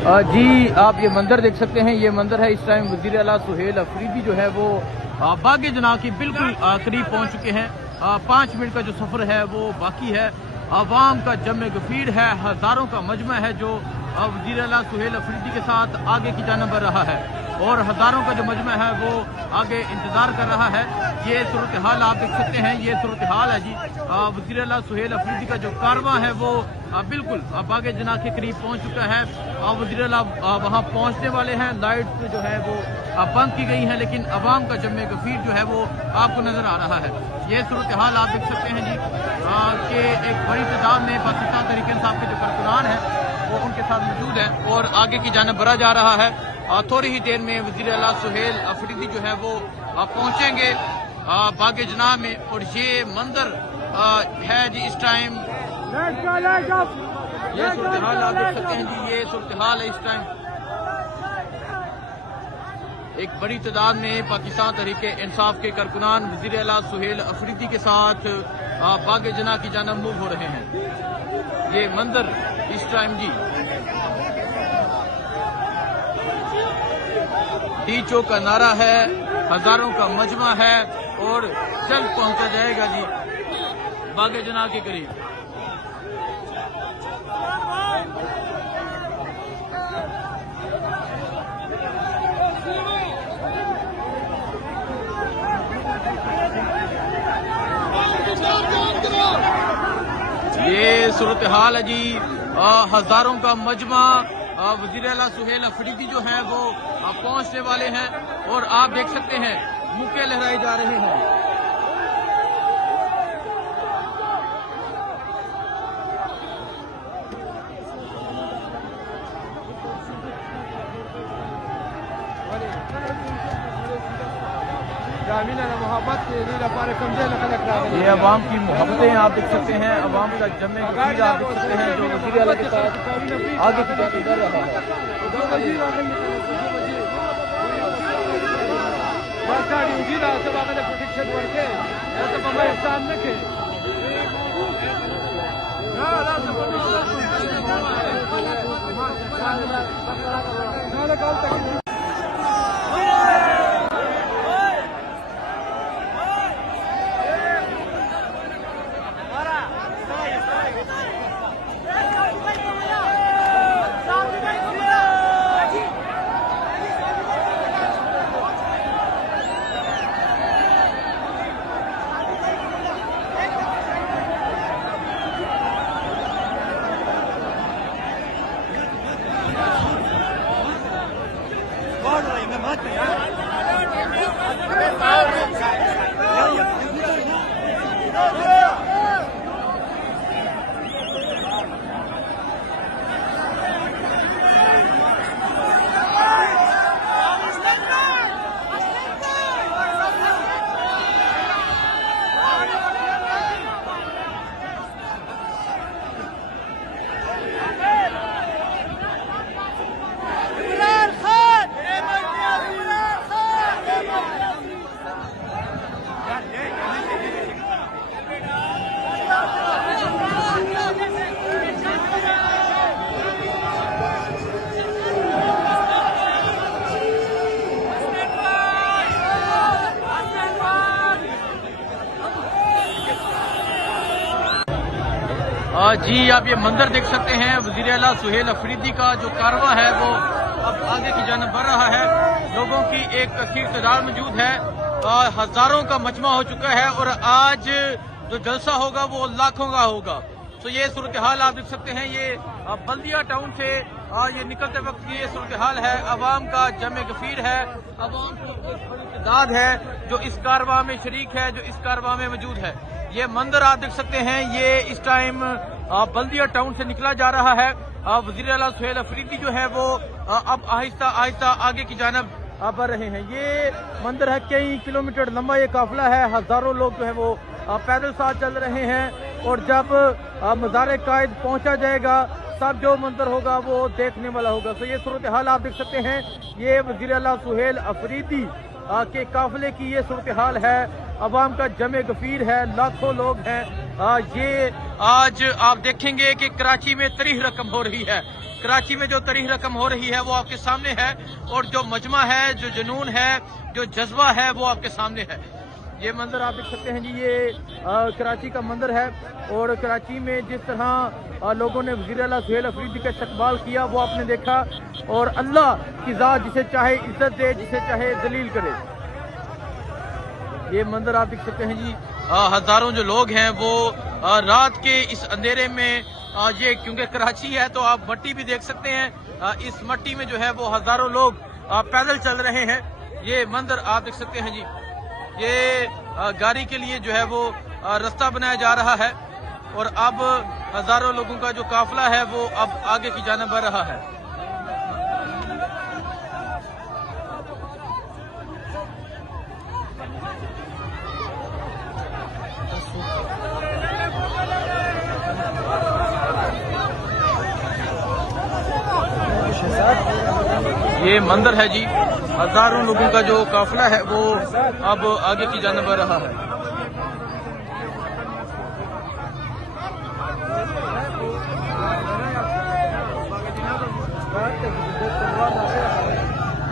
जी आप ये मंदिर देख सकते हैं। ये मंदिर है। इस टाइम वज़ीर आला सुहेल अफरीदी जो है वो बागे जना की बिल्कुल करीब पहुंच चुके हैं। 5 मिनट का जो सफर है वो बाकी है। आवाम का जम गफीर है, हजारों का मजमा है जो वज़ीर आला सुहेल अफरीदी के साथ आगे की जानिब बढ़ रहा है और हजारों का जो मजमा है वो आगे इंतजार कर रहा है। ये सूरत हाल आप देख सकते हैं। ये सूरत हाल है जी। वज़ीर आला सुहेल अफरीदी का जो कारवां है वो बिल्कुल बागे जना के करीब पहुंच चुका है। वज़ीर आला वहां पहुंचने वाले हैं। लाइट जो है वो बंद की गई है, लेकिन अवाम का जम गफीर जो है वो आपको नजर आ रहा है। ये सूरत हाल आप देख सकते हैं जी कि एक बड़ी तादाद में पाकिस्तान तहरीक इंसाफ के जो कारकुनान है वो उनके साथ मौजूद है और आगे की जानिब बढ़ा जा रहा है। थोड़ी ही देर में वज़ीर आला सुहेल अफरीदी जो है वो पहुंचेंगे बागे जना में। और ये मंदिर है जी इस टाइम। ये सूरत हाल आप देख सकते हैं जी। ये सूरत हाल है इस टाइम। एक बड़ी तादाद में पाकिस्तान तहरीक इंसाफ के कारकुनान वज़ीर आला सुहेल अफरीदी के साथ बागे जना की जानिब मूव हो रहे हैं। ये मंदिर इस टाइम जी डी चौक का नारा है, हजारों का मजमा है और जल्द पहुंचा जाएगा जी बागे जना के करीब। ये सूरत हाल है जी। हजारों का मजमा वज़ीर आला सुहेल अफरीदी जो है वो पहुंचने वाले हैं और आप देख सकते हैं मुक्के लहराए जा रहे हैं। ये अवाम की मोहब्बतें आप देख सकते हैं। अवाम का जमे गफीर आप देख सकते हैं जो वज़ीर आला के साथ आगे की जानिब बढ़ रहा है। जी आप ये मंदिर देख सकते हैं। वज़ीर आला सुहेल अफरीदी का जो कारवां है वो अब आगे की जानिब बढ़ रहा है। लोगों की एक कसीर तादाद मौजूद है। हजारों का मजमा हो चुका है और आज जो जलसा होगा वो लाखों का होगा। तो ये सूरत हाल आप देख सकते हैं। ये बल्दिया टाउन से ये निकलते वक्त की ये सूरत हाल है। अवाम का जमे गफीर है। अवाम की एक बड़ी तादाद है जो इस कारवां में शरीक है, जो इस कारवां में मौजूद है। ये मंदिर आप देख सकते हैं। ये इस टाइम बल्दिया टाउन से निकला जा रहा है। वज़ीर आला सुहेल अफरीदी जो है वो अब आहिस्ता आहिस्ता आगे की जानिब बढ़ रहे हैं। ये मंदिर है, कई किलोमीटर लंबा ये काफिला है। हजारों लोग जो है वो पैदल साथ चल रहे हैं और जब मज़ार कायद पहुंचा जाएगा तब जो मंदिर होगा वो देखने वाला होगा। तो ये सूरत हाल आप देख सकते हैं। ये वज़ीर आला सुहेल अफरीदी के काफिले की ये सूरत हाल है। अवाम का जमे गफीर है, लाखों लोग हैं। ये आज आप देखेंगे कि कराची में तरीह रकम हो रही है। कराची में जो तरीह रकम हो रही है वो आपके सामने है, और जो मजमा है, जो जुनून है, जो जज्बा है, वो आपके सामने है। ये मंजर आप देख सकते हैं जी, ये कराची का मंजर है, और कराची में जिस तरह लोगों ने वज़ीर आला सुहेल अफरीदी का इस्तकबाल किया वो आपने देखा, और अल्लाह की ज़ात जिसे चाहे इज्जत दे, जिसे चाहे दलील करे। ये मंजर आप देख सकते हैं जी, हजारों जो लोग हैं वो रात के इस अंधेरे में, ये क्योंकि कराची है तो आप मट्टी भी देख सकते हैं, इस मट्टी में जो है वो हजारों लोग पैदल चल रहे हैं। ये मंजर आप देख सकते हैं जी, ये गाड़ी के लिए जो है वो रास्ता बनाया जा रहा है, और अब हजारों लोगों का जो काफिला है वो अब आगे की जानिब बढ़ रहा है। ये मंदिर है जी, हजारों लोगों का जो काफिला है वो अब आगे की जानिब बढ़ रहा है।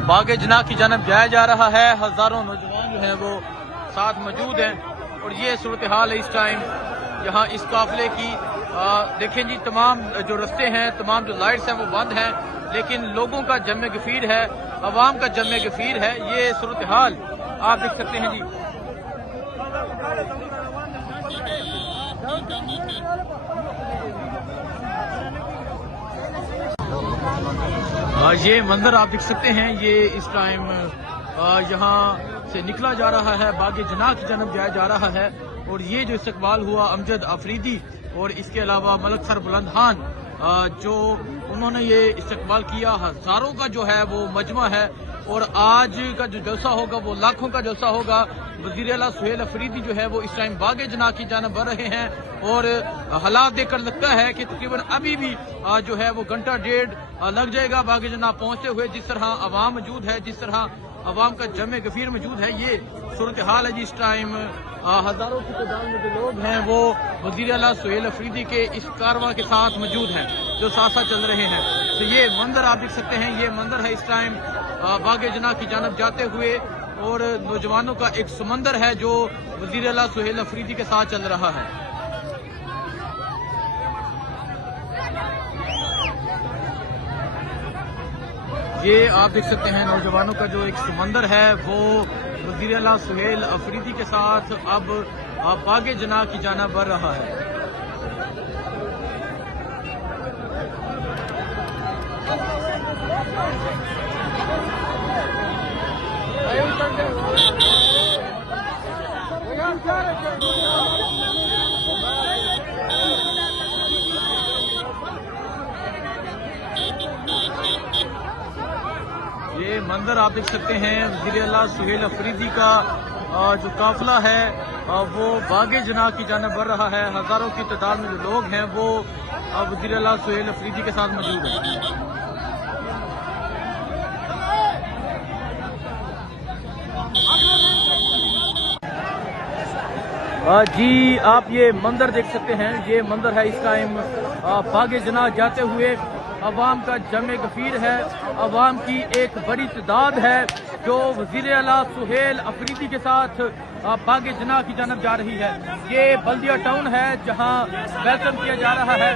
बागे जना की जानिब जाया जा रहा है, हजारों नौजवान जो हैं वो साथ मौजूद हैं, और ये सूरत हाल है इस टाइम यहाँ इस काफिले की। देखें जी, तमाम जो रास्ते हैं, तमाम जो लाइट्स हैं वो बंद हैं, लेकिन लोगों का जमे गफीर है, अवाम का जमे गफीर है। ये सूरत हाल आप देख सकते हैं जी। ये मंजर आप देख सकते हैं, ये इस टाइम यहाँ से निकला जा रहा है, बागे जना की जानिब जाया जा रहा है, और ये जो इस्तकबाल हुआ अमजद अफरीदी और इसके अलावा मलक सर बुलंद खान, जो उन्होंने ये इस्तकबाल किया, हजारों का जो है वो मजमा है, और आज का जो जलसा होगा वो लाखों का जलसा होगा। वज़ीर आला सुहेल अफरीदी जो है वो इस टाइम बागे जना की जानिब बढ़ रहे हैं, और हालात देखकर लगता है कि तकरीबन अभी भी जो है वो घंटा डेढ़ लग जाएगा बागे जना पहुंचते हुए। जिस तरह अवाम मौजूद है, जिस तरह अवाम का जमे गफीर मौजूद है, ये सूरत हाल है जी। इस टाइम हजारों की तादाद में जो लोग हैं वो वज़ीर आला सुहेल अफरीदी के इस कारवां के साथ मौजूद हैं, जो साथ साथ चल रहे हैं। तो ये मंजर आप देख सकते हैं, ये मंजर है इस टाइम बागे जना की जानिब जाते हुए, और नौजवानों का एक समंदर है जो वज़ीर आला सुहेल अफरीदी के साथ चल रहा है। ये आप देख सकते हैं, नौजवानों का जो एक समंदर है वो वज़ीर आला सुहेल अफरीदी के साथ अब बागे जना की जानिब बढ़ रहा है। ये मंजर आप देख सकते हैं, वज़ीर आला सुहेल अफरीदी का जो काफिला है वो बागे जना की जानिब बढ़ रहा है। हजारों की तादाद में जो लोग हैं वो वज़ीर आला सुहेल अफरीदी के साथ मौजूद हैं। जी आप ये मंदिर देख सकते हैं, ये मंदिर है इस टाइम बागे जना जाते हुए। अवाम का जमे गफीर है, अवाम की एक बड़ी तादाद है जो वज़ीर आला सुहेल अफरीदी के साथ बागे जना की जानिब जा रही है। ये बल्दिया टाउन है जहां वेलकम किया जा रहा है।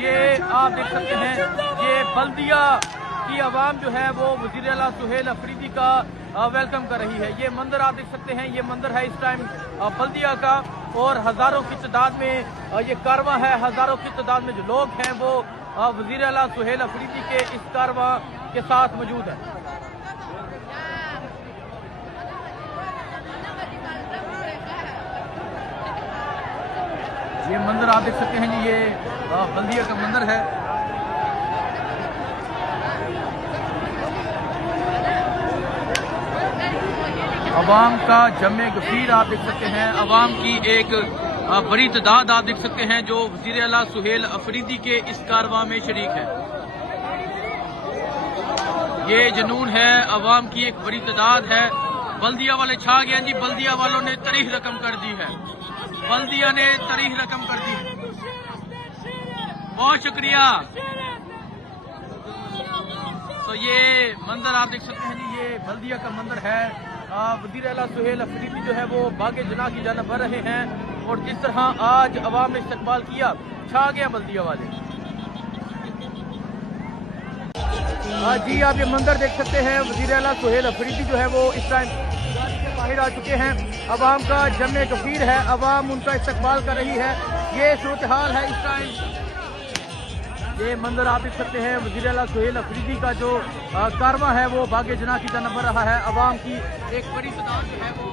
ये आप देख सकते हैं, ये बल्दिया की आवाम जो है वो वज़ीर आला सुहेल अफरीदी का वेलकम कर रही है। ये मंदिर आप देख सकते हैं, ये मंदिर है इस टाइम बल्दिया का, और हजारों की तादाद में ये कारवां है, हजारों की तादाद में जो लोग हैं वो वज़ीर आला सुहेल अफरीदी के इस कारवां के साथ मौजूद है। ये मंदिर आप देख सकते हैं जी, ये बल्दिया का मंदिर है। अवाम का जमे गफीर आप देख सकते हैं, अवाम की एक बड़ी तादाद आप देख सकते हैं जो वज़ीर आला सुहेल अफरीदी के इस कारवां में शरीक है। ये जुनून है, अवाम की एक बड़ी तादाद है। बल्दिया वाले छा गए जी, बल्दिया वालों ने तरीह रकम कर दी है, बल्दिया ने तरीह रकम कर दी है। बहुत शुक्रिया। तो ये मंजर आप देख सकते हैं जी, ये बल्दिया का मंजर है। वज़ीर आला सुहेल अफरीदी जो है वो बागे जना की जानिब बढ़ रहे हैं और जिस तरह आज अवाम ने इस्तकबाल किया, छा गया बल्दिया वाले। जी आप ये मंजर देख सकते हैं, वज़ीर आला सुहेल अफरीदी जो है वो इस टाइम बाहर आ चुके हैं। अवाम का जमे गफीर है, अवाम उनका इस्तकबाल कर रही है। ये सूरत हाल है इस टाइम। ये मंजर आप देख सकते हैं, वज़ीर आला सुहेल अफरीदी का जो कारवां है वो बागे जना की जानिब बढ़ रहा है। अवाम की एक बड़ी तादाद जो है वो